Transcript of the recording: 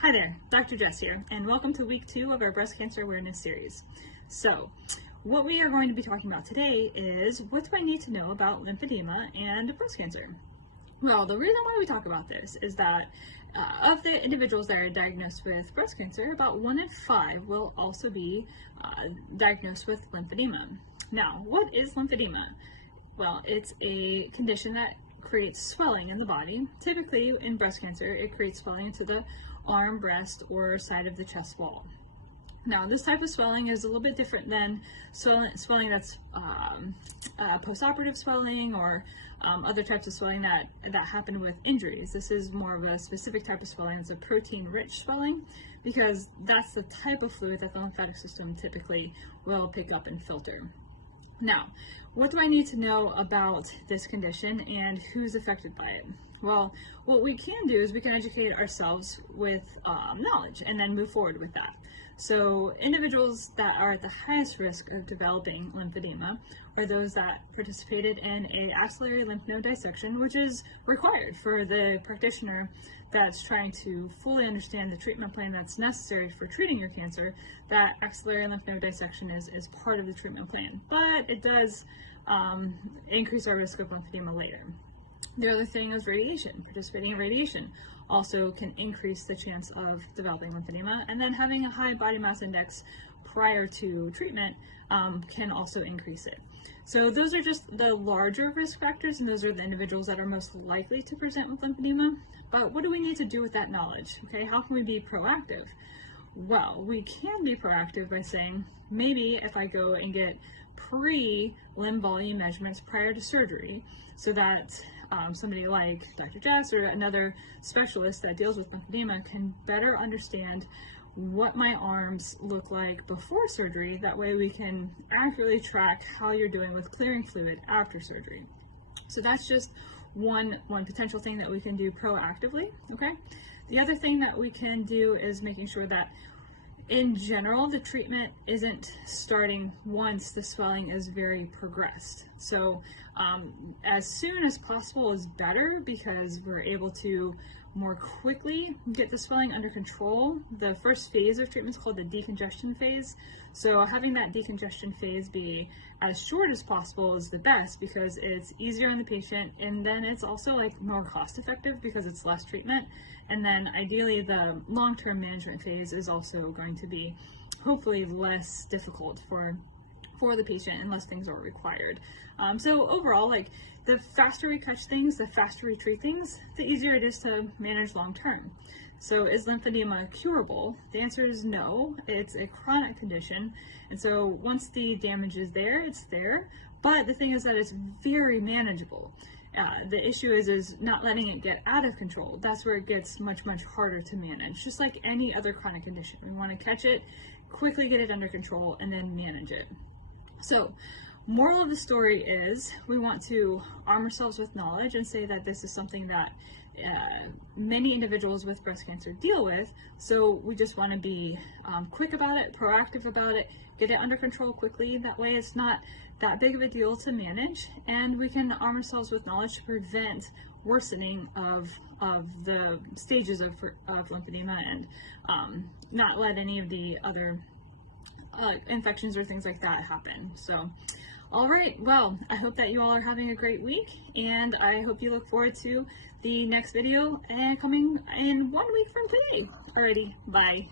Hi there, Dr. Jess here, and welcome to week 2 of our breast cancer awareness series. So, what we are going to be talking about today is what do I need to know about lymphedema and breast cancer? Well, the reason why we talk about this is that of the individuals that are diagnosed with breast cancer, about 1 in 5 will also be diagnosed with lymphedema. Now, what is lymphedema? Well, it's a condition that creates swelling in the body. Typically, in breast cancer, it creates swelling to the arm, breast, or side of the chest wall. Now, this type of swelling is a little bit different than swelling that's postoperative swelling or other types of swelling that happen with injuries. This is more of a specific type of swelling. It's a protein-rich swelling because that's the type of fluid that the lymphatic system typically will pick up and filter. Now, what do I need to know about this condition and who's affected by it? Well, what we can do is we can educate ourselves with knowledge and then move forward with that. So individuals that are at the highest risk of developing lymphedema are those that participated in an axillary lymph node dissection, which is required for the practitioner that's trying to fully understand the treatment plan that's necessary for treating your cancer. That axillary lymph node dissection is part of the treatment plan, but it does increase our risk of lymphedema later. The other thing is radiation. Participating in radiation also can increase the chance of developing lymphedema, and then having a high body mass index prior to treatment can also increase it. So those are just the larger risk factors, and those are the individuals that are most likely to present with lymphedema. But what do we need to do with that knowledge? Okay, how can we be proactive? Well, we can be proactive by saying, maybe if I go and get pre-limb volume measurements prior to surgery, so that somebody like Dr. Jess or another specialist that deals with lymphedema can better understand what my arms look like before surgery. That way we can accurately track how you're doing with clearing fluid after surgery. So that's just one potential thing that we can do proactively, okay? The other thing that we can do is making sure that in general, the treatment isn't starting once the swelling is very progressed. So as soon as possible is better because we're able to more quickly get the swelling under control. The first phase of treatment is called the decongestion phase. So having that decongestion phase be as short as possible is the best because it's easier on the patient, and then it's also like more cost effective because it's less treatment. And then ideally the long-term management phase is also going to be hopefully less difficult for the patient and less things are required. So overall, like the faster we catch things, the faster we treat things, the easier it is to manage long-term. So is lymphedema curable? The answer is no. It's a chronic condition. And so once the damage is there, it's there. But the thing is that it's very manageable. The issue is not letting it get out of control. That's where it gets much, much harder to manage. Just like any other chronic condition. We want to catch it, quickly get it under control, and then manage it. So, moral of the story is we want to arm ourselves with knowledge and say that this is something that many individuals with breast cancer deal with. So we just want to be quick about it, proactive about it, get it under control quickly. That way it's not that big of a deal to manage, and we can arm ourselves with knowledge to prevent worsening of the stages of lymphedema and not let any of the other infections or things like that happen. So, all right, well, I hope that you all are having a great week, and I hope you look forward to the next video coming in 1 week from today. Alrighty, bye.